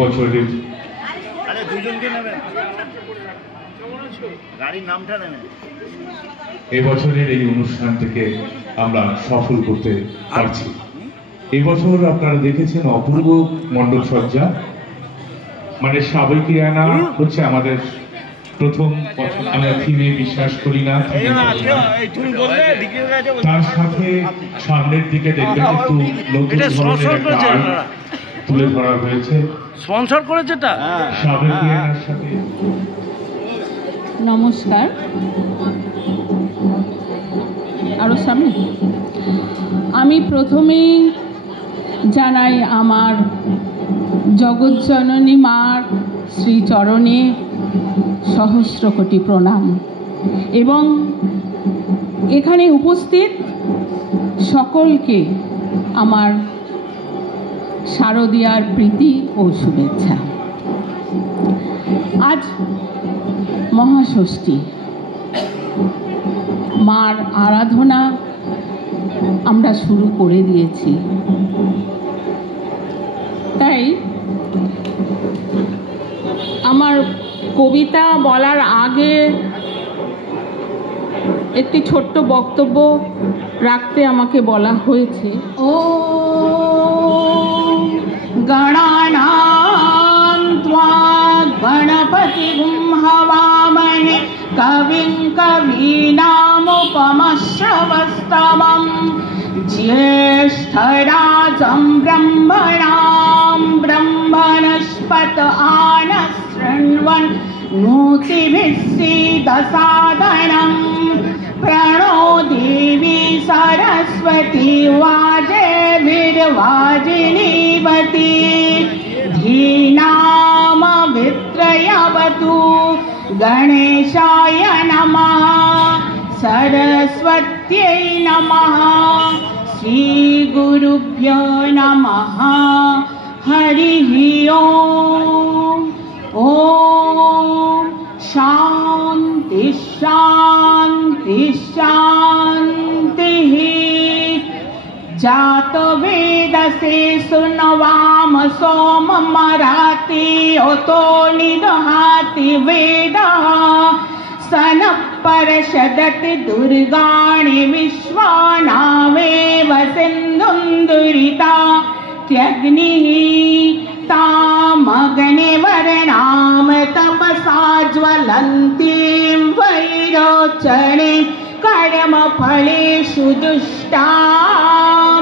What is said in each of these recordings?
বছরের এবছরের এই অনুষ্ঠানটিকে আমরা সফল করতে পারছি। এবছর আপনারা দেখেছেন অপূর্ব মণ্ডপ সজ্জা, মানে সাবেকিয়ানা হচ্ছে আমাদের প্রথম বছর। আমরা থিমে বিশ্বাস করি না, তার সাথে সামনের দিকে দেখবেন একটু নতুন ধরনের একটা আর্ট তুলে ধরা হয়েছে, স্পন্সর করেছে এটা সাবেকিয়ানার সাথে। নমস্কার, আরো সামনে আমি প্রথমেই জানাই আমার জগৎজননী মার শ্রীচরণে সহস্র কোটি প্রণাম এবং এখানে উপস্থিত সকলকে আমার শারদীয়ার প্রীতি ও শুভেচ্ছা। আজ মহাষষ্ঠী, মার আরাধনা আমরা শুরু করে দিয়েছি। তাই আমার কবিতা বলার আগে একটি ছোট্ট বক্তব্য রাখতে আমাকে বলা হয়েছে। ও গণানাং ত্বা গণপতিং হবামহে কবিং কবীনামুপমশ্রবস্তমং জ্যেষ্ঠরাজং ব্রহ্মণাং ব্রহ্মণস্পত आनशृण्वन् सीदसादनं प्रणो देवी सरस्वती वाजेभिर्वाजिनीवती धीनामभित्रयवतु गणेशाय नमः सरस्वत्यै नमः श्रीगुरुभ्यो नमः हरिः ओम्। ओम शांति शांति शांति। जातो वेदसे सुनवाम सोम मराति ओतो निदहाति वेदः सन परषदति दुर्गाणि विश्वानावेव सिन्धुन्दुरिता त्यग्निः तामग्ने वर्णाम तपसा ज्वलन्तीं वैरोचने कर्मफलेषु दुष्टां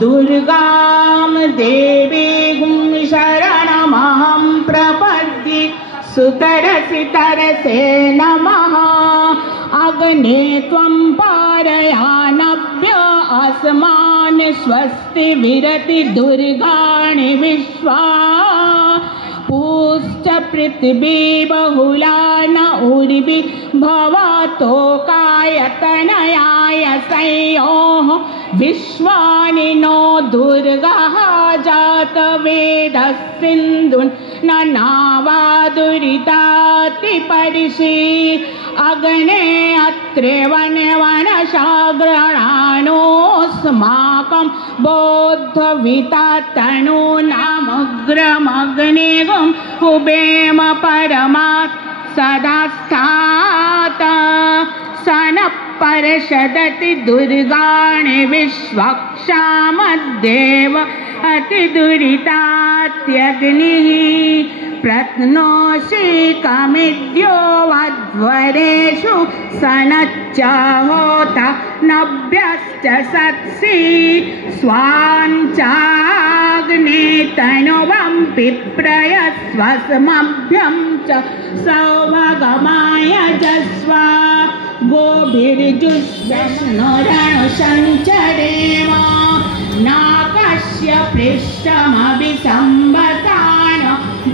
दुर्गां देवीं शरणमहं प्रपद्ये सुतरसि तरसे नमः। अग्ने त्वं पारयानभ्य अस्मान् स्वस्ति विरति दुर्गाणि विश्वा पूश्च पृथिवी बहुला न उर्वि भवतो कायतनयाय संयोः विश्वानि नो दुर्गः जातवेदस्सिन्धुन् न नावादुरिताति परिषि अग्ने अत्रे वनवनशाग्रणानोऽस्माकं बोद्धविता तनूनामुग्रमग्नेगुं हुबेम परमात् सदा स्थात सन परषदति दुर्गाणि विश्वक्षामद्देव अतिदुरितात्यग्निः प्रत्नोषि कमिद्यो वध्वरेषु सनच्च होता नभ्यश्च सत्सि स्वाञ्चाग्ने तनुवं पिप्रयस्वस्मभ्यं च सौभगमाय जस्वा गोभिर्जुष्णुरणुसञ्चरेम नाकस्य पृष्ठमभिसम्बतान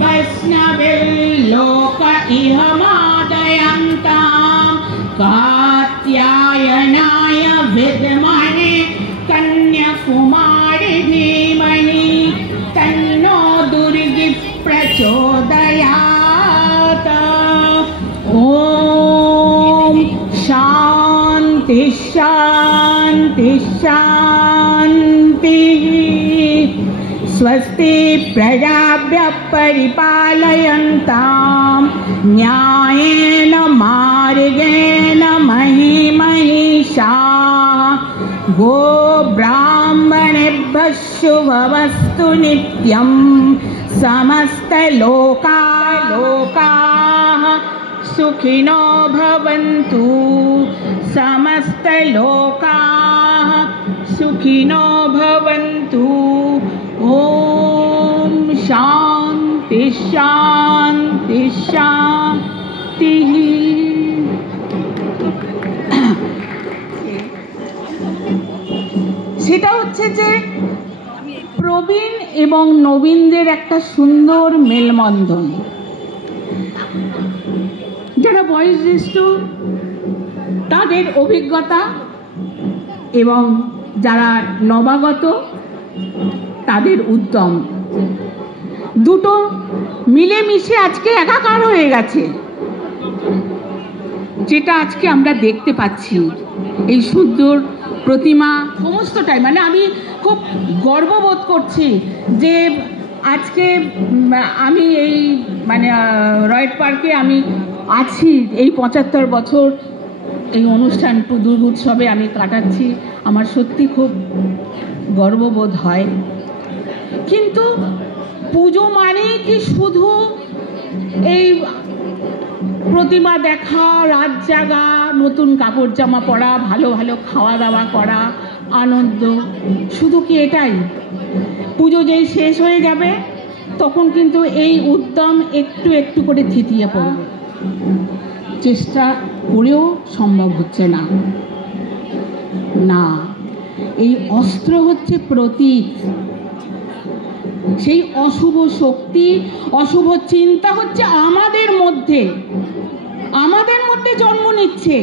वैष्णविल्लोक इह मादयन्तां कात्यायनाय विद्महे कन्याकुमारी धीमहि तन्नो दुर्गी प्रचोदयात्। ओम शांति शांति शांति। स्वस्ति प्रजाभ्यः परिपालयन्तां न्यायेन मार्गेण महीं महिषाः गो ब्राह्मणेभ्यः शुभमस्तु नित्यं समस्तलोकाः सुखिनो भवन्तु समस्तलोकाः सुखिनो भवन्तु। ॐ शान्ति शान्ति शान्तिः। সেটা হচ্ছে যে প্রবীণ এবং নবীনদের একটা সুন্দর মেলবন্ধন। যারা বয়োজ্যেষ্ঠ তাদের অভিজ্ঞতা এবং যারা নবাগত তাদের উদ্যম, দুটো মিলেমিশে আজকে একাকার হয়ে গেছে, যেটা আজকে আমরা দেখতে পাচ্ছি। এই সুন্দর প্রতিমা সমস্তটাই, মানে আমি খুব গর্ববোধ করছি যে আজকে আমি এই মানে রয়েট পার্কে আমি আছি, এই ৭৫ বছর এই অনুষ্ঠান দুর্গোৎসবে আমি কাটাচ্ছি। আমার সত্যি খুব গর্ববোধ হয়। কিন্তু পুজো মানে কি শুধু এই প্রতিমা দেখা, রাত জাগা, নতুন কাপড় জামা পরা, ভালো ভালো খাওয়া দাওয়া করা, আনন্দ, শুধু কি এটাই? পুজো যেই শেষ হয়ে যাবে তখন কিন্তু এই উদ্যম একটু একটু করে থিতিয়ে পড়বে। চেষ্টা করেও সম্ভব হচ্ছে না। না, এই অস্ত্র হচ্ছে প্রতীক। সেই অশুভ শক্তি, অশুভ চিন্তা হচ্ছে আমাদের মধ্যে জন্ম নিচ্ছে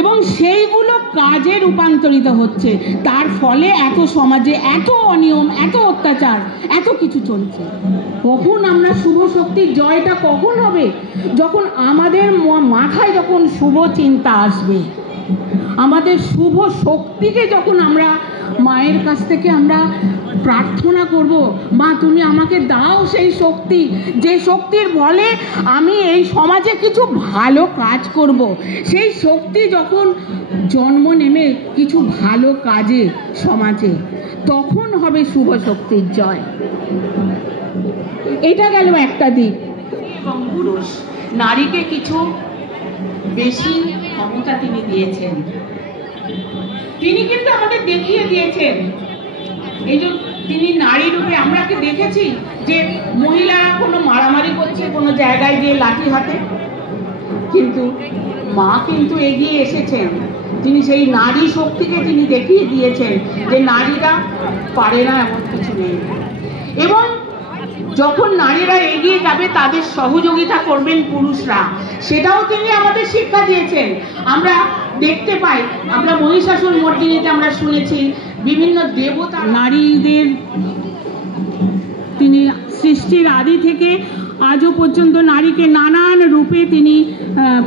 এবং সেইগুলো কাজে রূপান্তরিত হচ্ছে। তার ফলে এত সমাজে এত অনিয়ম, এত অত্যাচার, এত কিছু চলছে। কখন আমরা শুভ শক্তির জয়টা কখন হবে? যখন আমাদের মাথায় যখন শুভ চিন্তা আসবে, আমাদের শুভ শক্তিকে যখন আমরা মায়ের কাছ থেকে আমরা প্রার্থনা করব, মা তুমি আমাকে দাও সেই শক্তি, যে শক্তির বলে আমি এই সমাজে কিছু ভালো কাজ করব। সেই শক্তি যখন জন্ম নেবে কিছু ভালো কাজে সমাজে, তখন হবে শুভ শক্তির জয়। এটা গেল একটা দিক। এবং পুরুষ নারীকে কিছু বেশি ক্ষমতা তিনি দিয়েছেন। তিনি কিন্তু আমাদের দেখিয়ে দিয়েছেন, এই যে তিনি নারী রূপে আমরা কি দেখেছি যে মহিলারা কোনো মারামারি করছে কোনো জায়গায় গিয়ে লাঠি হাতে, কিন্তু মা কিন্তু এগিয়ে এসেছেন। তিনি সেই নারী শক্তিকে তিনি দেখিয়ে দিয়েছেন যে নারীরা পারে না এমন কিছু নেই। এবং যখন নারীরা এগিয়ে যাবে তাদের সহযোগিতা করবেন পুরুষরা, সেটাও তিনি আমাদের শিক্ষা দিয়েছেন। আমরা দেখতে পাই, আমরা মহিষাসুর মর্দিনীতে আমরা শুনেছি বিভিন্ন দেবতা নারীদের তিনি সৃষ্টির আদি থেকে আজও পর্যন্ত নারীকে নানান রূপে তিনি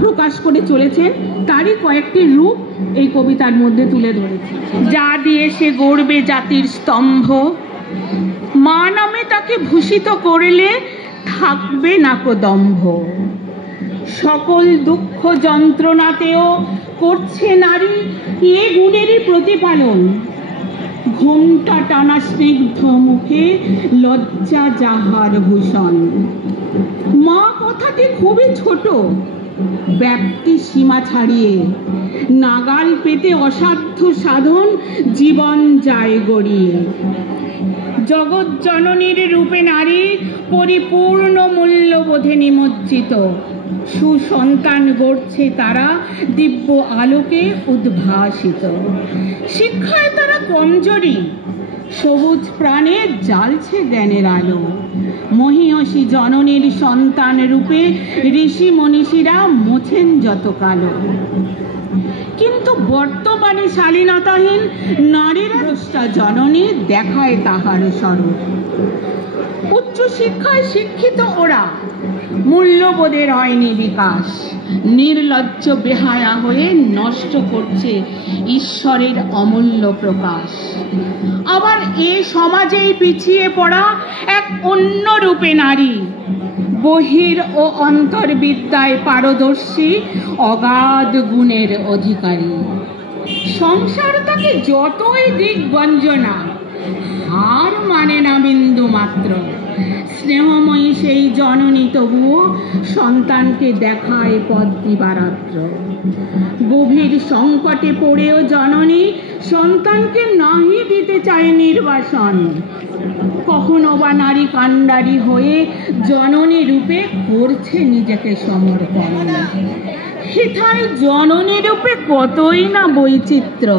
প্রকাশ করে চলেছেন। তারই কয়েকটি রূপ এই কবিতার মধ্যে তুলে ধরেছে। যা দিয়ে সে গড়বে জাতির স্তম্ভ, মা নামে তাকে ভূষিত করলে থাকবে না কো দম্ভ। সকল দুঃখ যন্ত্রণাতেও করছে নারী এ গুণেরই প্রতিপালন। ঘোমটা টানা স্নিগ্ধ মুখে লজ্জা যাহার ভূষণ। মা কথাটি খুবই ছোট, ব্যাপ্তি সীমা ছাড়িয়ে নাগাল পেতে অসাধ্য সাধন জীবন যায় গড়িয়ে। জগৎ জননীর রূপে নারী পরিপূর্ণ মূল্যবোধে নিমজ্জিত। সুসন্তান গড়ছে তারা দিব্য আলোকে উদ্ভাসিত। শিক্ষায় তারা কমজোরি, সবুজ প্রাণে জ্বালছে জ্ঞানের আলো। মহিয়সী জননীর সন্তান রূপে ঋষি মনীষীরা মোছেন যত কালো। কিন্তু বর্তমানে শালীনতাহীন নারীর দ্রষ্টা জননী দেখায় তাহার স্বরূপ। উচ্চ শিক্ষায় শিক্ষিত ওরা, মূল্যবোধের হয়নি বিকাশ। নির্লজ্জ বেহায়া হয়ে নষ্ট করছে ঈশ্বরের অমূল্য প্রকাশ। আবার এ সমাজেই পিছিয়ে পড়া এক অন্য রূপে নারী, বহির ও অন্তর্বিদ্যায় পারদর্শী, অগাধ গুণের অধিকারী। সংসার তাকে যতই দিক গঞ্জনা, হার মানে না বিন্দু মাত্র। স্নেহময়ী সেই জননী তবুও সন্তানকে দেখায় পথ দিবারাত্র। গভীর সংকটে পড়েও জননী সন্তানকে নাহি দিতে চায় নির্বাসন। কখনো বা নারী কাণ্ডারি হয়ে জননী রূপে করছে নিজেকে সমর্পণ। হেথায় জননী রূপে কতই না বৈচিত্র্য,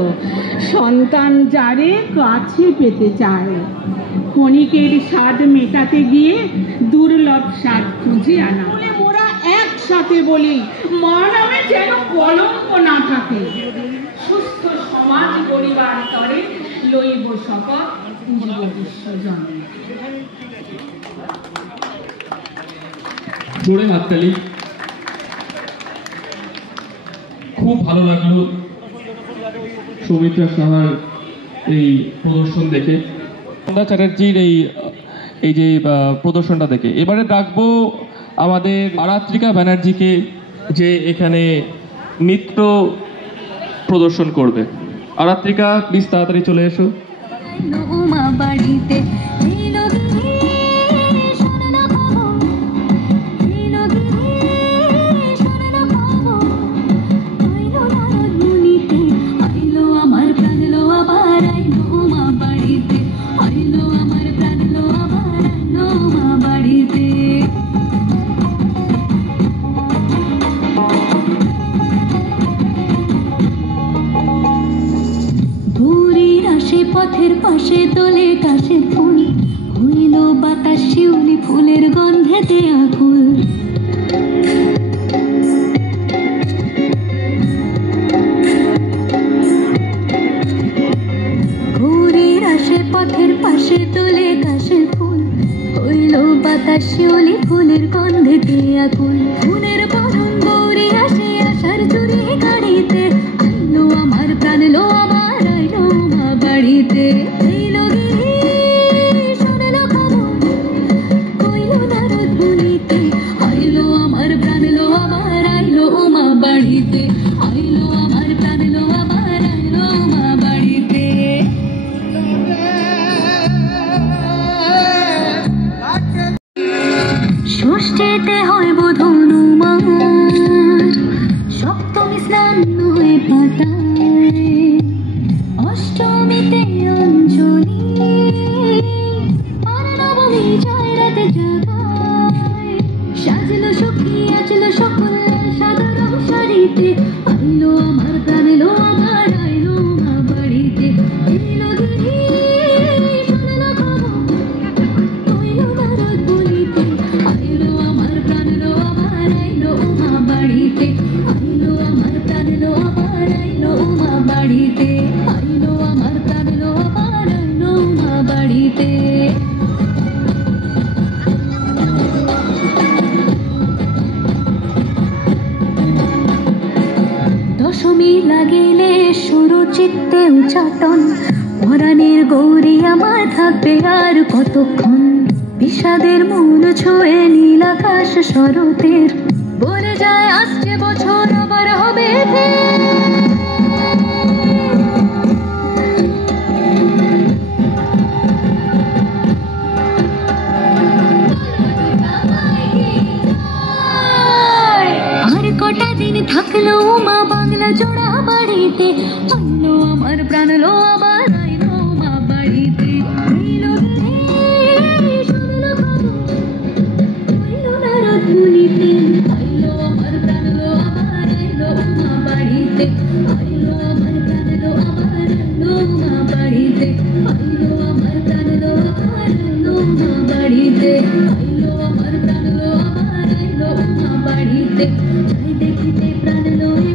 সন্তান যারে কাছে পেতে চায়। ক্ষণিকের স্বাদ মেটাতে গিয়ে দুর্লভ স্বাদ খুঁজে আনা। মোরা একসাথে বলি, মা নামে যেন কলঙ্ক না থাকে। সুস্থ সমাজ গড়িবার তরে লইব শপথ, পুজিব বিশ্বজননী। জোরে হাততালি। খুব ভালো লাগলো সৌমিত্রা সাহার এই প্রদর্শন দেখে, সন্ধ্যা চ্যাটার্জির এই যে প্রদর্শনটা দেখে। এবারে ডাকবো আমাদের আরাত্রিকা ব্যানার্জিকে, যে এখানে নৃত্য প্রদর্শন করবে। আরাত্রিকা, প্লিজ তাড়াতাড়ি চলে এসো। পথের পাশে তোলে কাশে ফুল, হইল বাতাস শিউলি ফুলের গন্ধেতে আকুল। ঘুরির আসে পথের পাশে তোলে কাশে ফুল, হইল বাতাস শিউলি ফুলের গন্ধেতে আকুল। ফুলের বরণ গৌরী আসে আশার চুরি গাড়িতে, আইলো আমার প্রাণ লো আমার আইলো মা বাড়িতে। আইলো গিরি শোনালো খবর, কইলো নারদ মুনিতে, আইলো আমার প্রাণ লো আমার আইলো মা বাড়িতে। আইলো আমার প্রাণ লো আমার আইলো মা বাড়িতে। ষষ্ঠীতে হইব ধনুমার, সপ্তমী স্নান হয়ে পাতায়, অষ্টমীতে অঞ্জলি, আর নবমী যায় রাতে জাগায়। সাজলো সখী আজলো সকল সাদর শাড়িতে, আইলো আমার প্রাণ লো আমার আইলো মা বাড়িতে। এলো গিরি শোনালো খবর, কইলো নারদ বলিতে, আইলো আমার প্রাণ লো আমার আইলো মা বাড়িতে। আইলো আমার প্রাণ লো আমার আইলো মা বাড়িতে। আইলো আমার প্রাণ লো আমার আইলো মা বাড়িতে। দশমী লাগিলে সুরুচিত্তে উচ্চাটন, পরাণের গৌরী আমার থাকবে আর কতক্ষণ। বিষাদের মূল ছুঁয়ে নীল আকাশ শরতের, বলে যায় আসছে বছর আবার হবে ফের। আর কটা দিন থাকলো মা বাংলা জোড়া বাড়িতে, আইলো আমার প্রাণ লো আমার আইলো মা বাড়িতে। আইলো গিরি শোনালো খবর, কইলো নারদ মুনিতে, আইলো আমার প্রাণ লো আমার আইলো মা বাড়িতে। আইলো আমার প্রাণ লো আমার আইলো মা বাড়িতে। আইলো আমার প্রাণ লো আমার আইলো মা বাড়িতে। আইলো আমার প্রাণ লো আমার আইলো মা বাড়িতে। যাই দেখিতে প্রাণ লয়ে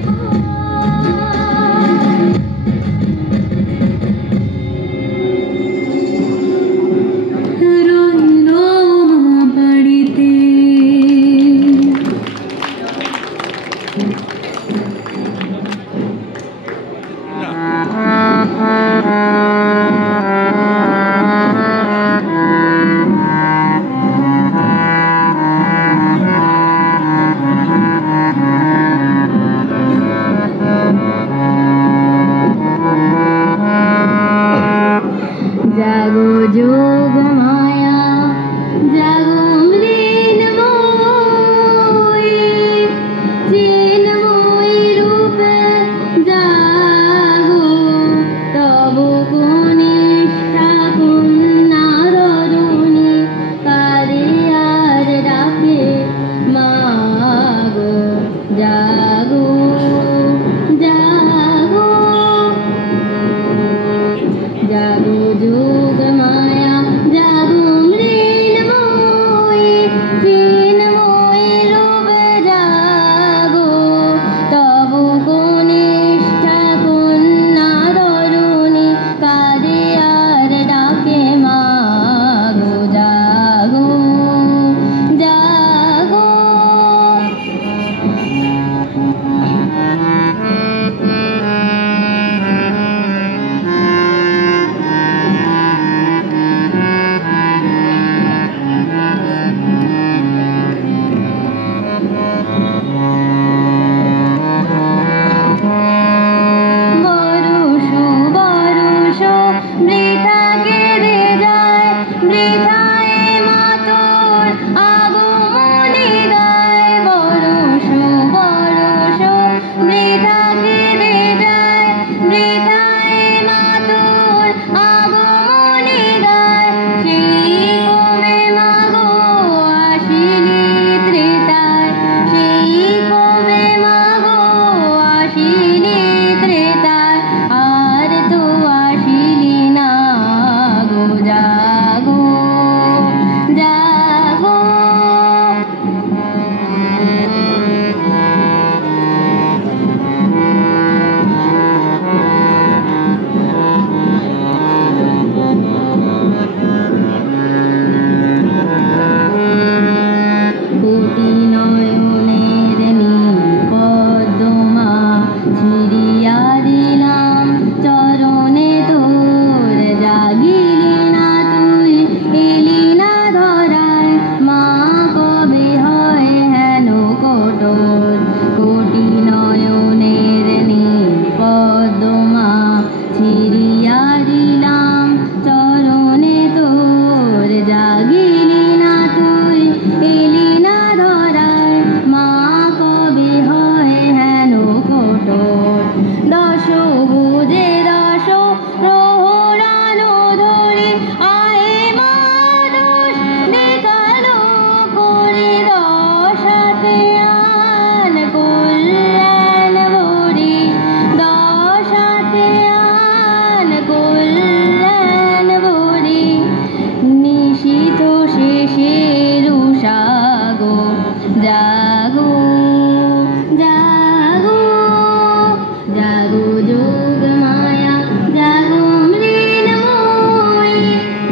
যোগ মায়া জাগো মৃন্ময়ী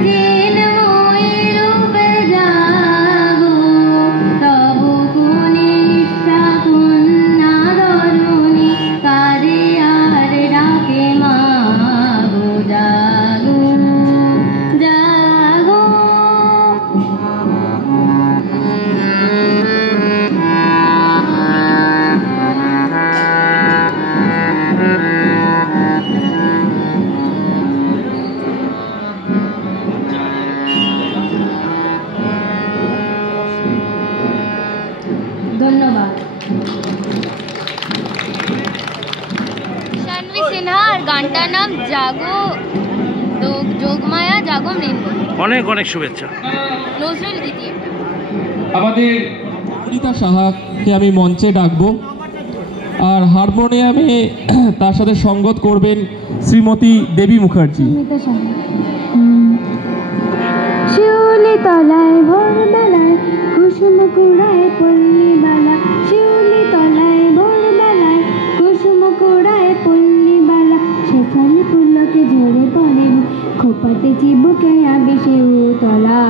মৃন্ময়ী রূপে জাগো তব গুণে নিষ্ঠা কন্যা ধরণী কারে আর ডাকে মাগো জাগো জাগো ধন্যবাদ। শানভি সিনহা আর গানটার নাম জাগো যোগমায়া জাগো মৃন্ময়ী। অনেক অনেক শুভেচ্ছা। নজরুল গীতি এটা। আমাদের অনিতা সাহাকে আমি মঞ্চে ডাকবো, আর হারমোনিয়ামে তার সাথে সঙ্গত করবেন শ্রীমতী দেবী মুখার্জি। শিউলি তলায় ভোরবেলায় কুসুম কুড়ায় পল্লী বালা শিউলি তলায় ভোরবেলায় কুসুম কুড়ায় পল্লী বালা সেখানে ফুলকে ঝরে পড়ে খোপাতে চিবুকে আবেশে উতলা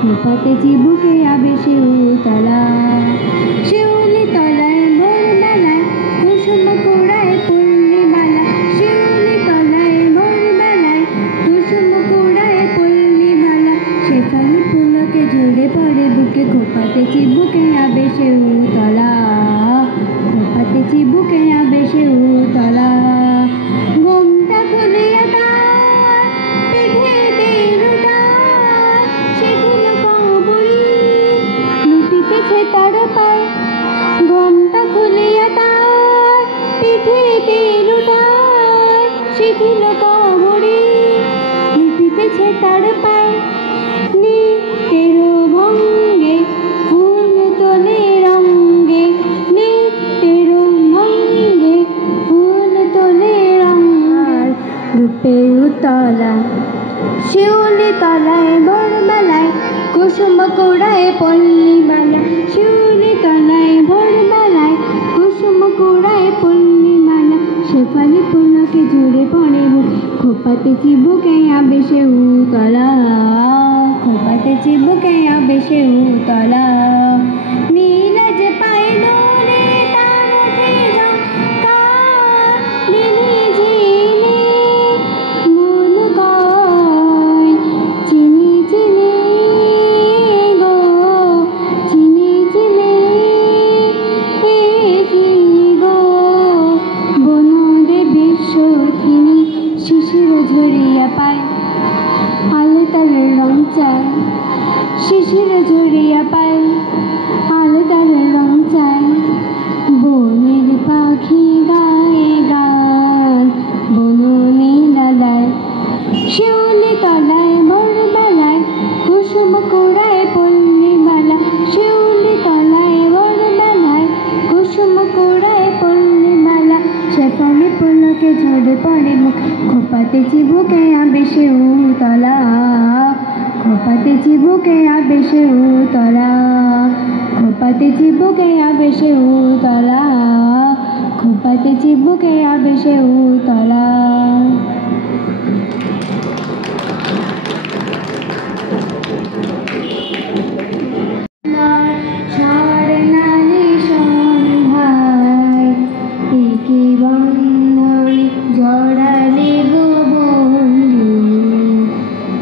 খোপাতে চিবুকে আবেশে উতলা শিউলি তলায় ভোরবেলায় কুসুম কুড়ায় পল্লী বালা শিউলি তলায় ভোরবেলায় কুসুম কুড়ায় পল্লী বালা সেখানে ফুলকে ঝরে পড়ে বুকে খোপাতে চিবুকে আবেশে উতলা খোপাতে চিবুকে আবেশে উতলা ঘুমটা খুলিয়া তার পিঠেতে লুটায় সেগুলো কবরি লুটিতেছে তার পায় ঘুমটা খুলিয়া তার পিঠেতে লুটায় সেগুলো কবরি লুটিতেছে তার পায় নিত্যের ভঙ্গে ফুল তোলে রঙ্গে নিত্যের ভঙ্গে ফুল তোলে রঙ্গার রূপে উতলা শিউলি তলায় ভোরবেলায় কুসুম কুড়ায় পল্লী বালা শিউলি তলায় ভোরবেলায় কুসুম কুড়ায় পল্লী বালা শেফালি ফুলকে ঝরে পড়ে খোপাতে চিবুকে আবেশে উতলা খোপাতে চিবুকে আবেশে উতলা নীলাজ পায় দোলে তার ওঠে ঝঙ্কার দিনে ঝিনে মন কয় চিনি চিনি গো চিনি চিনি এ কি গো বনদে বিশ্বথিনী শিশির ঝরিয়া পায় আলো তালের রং চায় শিশির ঝরিয়া পায় আলো তালের রং চায় বনের পাখি গায়ে গান বননী লালায় শিউলি তলায় ভোরবেলায় কুসুম কুড়ায় পল্লী বালা শিউলি তলায় ভোরবেলায় কুসুম কুড়ায় পল্লী বালা সেখানে ফুলকে ঝরে পড়ে মুখ খোপাতে চিবুকে আবেশে উতলা খোপাতে চিবুকে আবেশে উতলা খোপাতে চিবুকে আবেশে উতলা খোপাতে চিবুকে আবেশে উতলা স্বর্ণালী সন্ধ্যায় একে বন্ধনে জড়ালে গো বন্ধু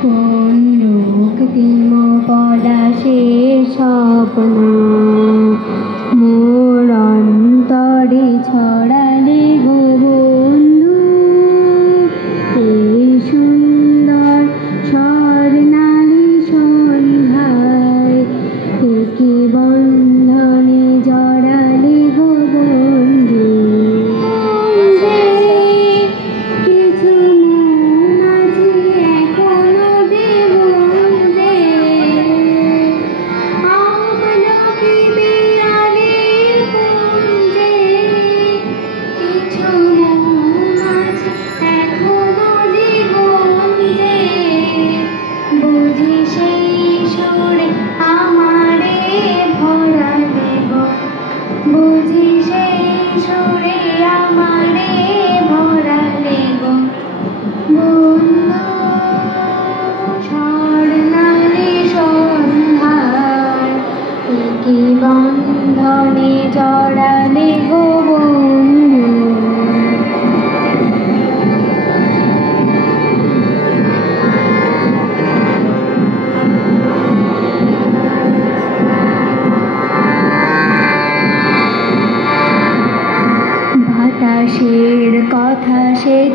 কোন রক্তিম পলাশে স্বপ্ন মোর অন্তরে ছড়ালে গো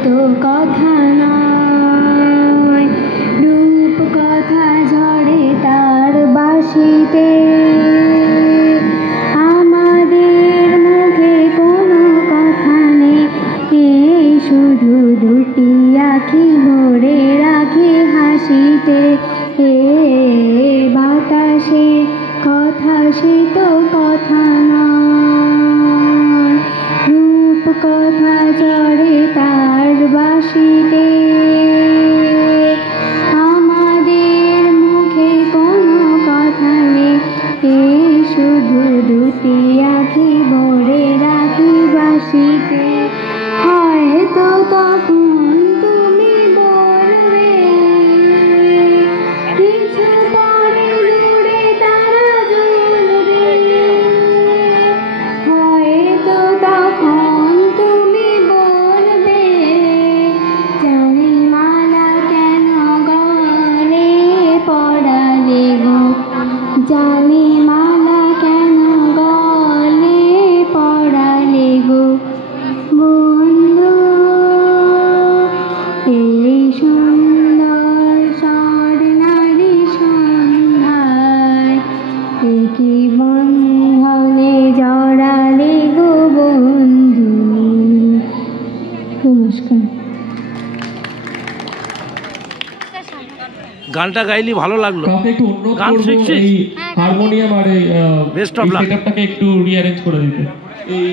তো কথা নয়, রূপ কথা ঝরে তার বাঁশিতে, আমাদের মুখে কোনো কথা নেই, এই শুধু দুটি আঁখি ভরে রাখি হাসিতে। এ বাতাসে কথা সে তো কথা নয়, রূপ কথা ঝরে তার বাঁশিতে, আমাদের মুখে কোনো কথা নেই, এই শুধু দুটি আঁখি ভরে রাখি বাঁশিতে। হয়তো তখন তুমি বলবে কিছু পরে দূরে তারা জ্বলবে, হয়তো তখন তুমি বলবে জানি মালা কেন গলে পড়ালে গো, জানি মালা কেন গলে পড়ালে গো বন্ধু। এই সুন্দর স্বর্ণালী সন্ধ্যায় কি বন্ধনে জড়ালে গো বন্ধু। নমস্কার। গানটা গাইলি ভালো লাগলো। কাউকে একটু অনুরোধ গান করবো শিখছিস? এই হারমোনিয়াম আর এই Best of luck. সেটআপটাকে একটু রিঅ্যারেঞ্জ করে দিতে। এই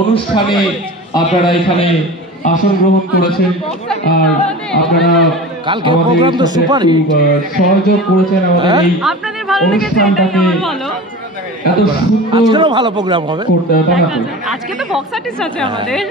অনুষ্ঠানে আপনারা এখানে আসন গ্রহণ করেছেন আর আপনারা কালকের আমাদের program তো সাথে super একটু, hit। সহযোগ করেছেন আমাদের এই আপনাদের ভালো লেগেছে এটাই অনুষ্ঠানটাকে আমার ভালো। এত সুন্দর আজকেরও ভালো প্রোগ্রাম হবে। করতে বানাতে। আজকে তো বক্স আর্টিস্ট আছে আমাদের।